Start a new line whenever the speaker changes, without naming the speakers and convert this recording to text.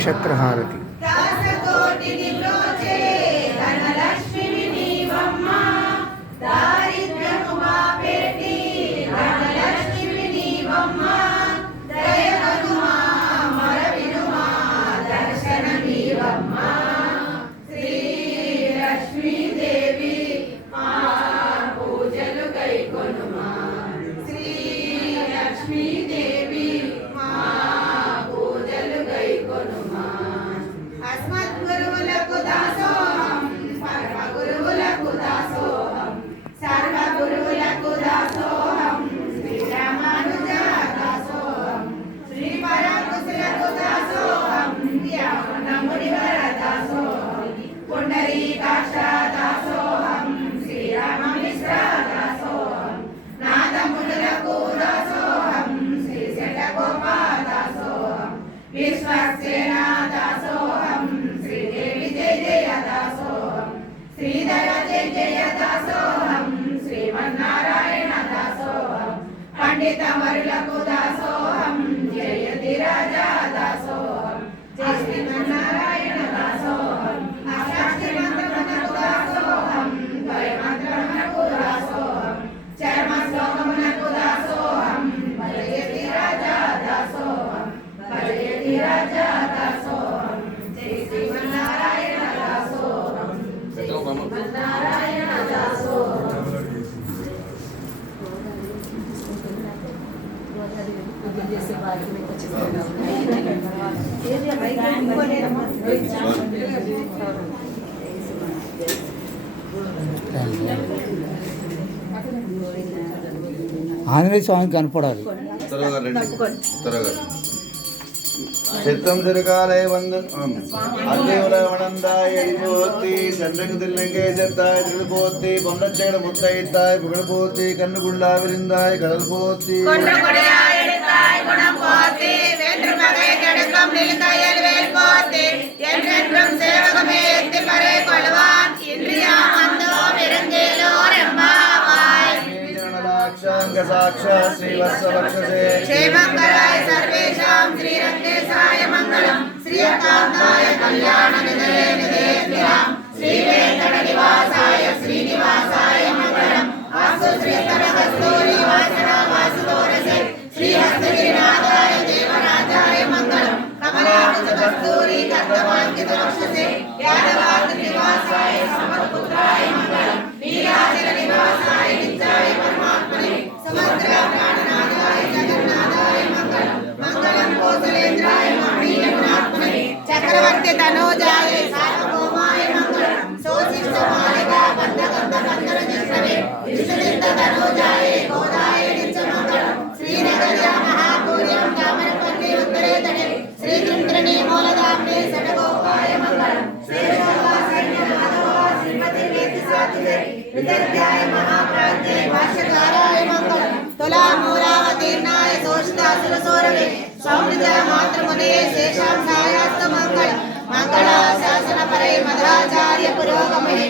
नक्षत्र हारती విశ్వక్సేన దాసోహం శ్రీదేవి జయ జయ దాసోహం. శ్రీధర జయ జయ దాసోహం. శ్రీమన్నారాయణ దాసోహం. పండిత మరులకు
ఆంజనేయ స్వామికి కనపడాలి.
త్వరగా రండి. త్వరగా. சித்தம் திருகாலை வந்து அத்தையோட வணந்தாய் எரிபோத்தி சென்றங்கத்தில் எங்கே செத்தாய் திரு போத்தி பொன்னச்சேட முத்தைத்தாய் புகழ் போத்தி கண்ணுக்குள்ளா விரிந்தாய் கடல் போத்தி.
போத்தி என்றென்றும் श्रीरङ्गसाक्षात् श्रीवत्सवक्षसे क्षेमङ्गलाय सर्वेषां श्रीरङ्गे साय मङ्गलम् श्रियकान्ताय कल्याणनिधये निधेभ्याम् श्रीवेङ्कटनिवासाय श्रीनिवासाय मङ्गलम् वासु श्रीस्तनकस्तूरीवासना वासुदोरसे श्रीहस्तगिरिनाथाय देवराजाय मङ्गलम् कमलाकुचकस्तूरी कर्तमाङ्कितवक्षसे यादवाग्निवासाय समरपुत्राय मङ्गलम् नीलाचलनिवासाय తనోజాయ సార్వభౌమాయ మంగళం. సోశిష్ట మాలిక బంధగంధ బంధన జిష్ణవే విష్ణునిత్త గోదాయ నిత్య మంగళం మహాపూర్యం సడగోపాయ మంగళం. మాధవ శ్రీమతి విదర్భ్యాయ భాష్యకారాయ మంగళం. మాతృమునే శేషాం మంగళ శాసన పరై మధాచార్య పురోగమనే